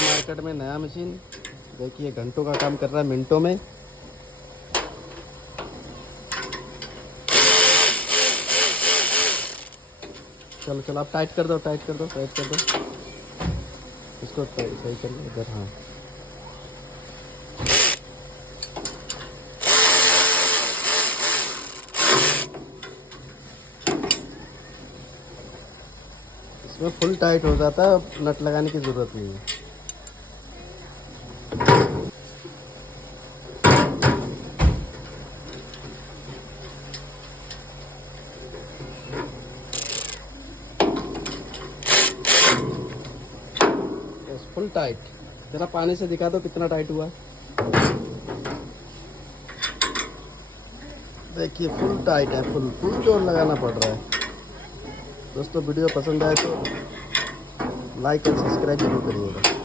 है मार्केट में नया मशीन। देखिए घंटों का काम कर रहा है मिनटों में। चलो चलो आप टाइट कर दो, टाइट कर दो, टाइट कर दो इसको, सही कर लो इधर। हाँ इसमें फुल टाइट हो जाता है, नट लगाने की ज़रूरत नहीं है। बस फुल टाइट। जरा पानी से दिखा दो कितना टाइट हुआ। देखिए फुल टाइट है, फुल फुल जोर लगाना पड़ रहा है। दोस्तों वीडियो पसंद आए तो लाइक एंड सब्सक्राइब जरूर करिएगा।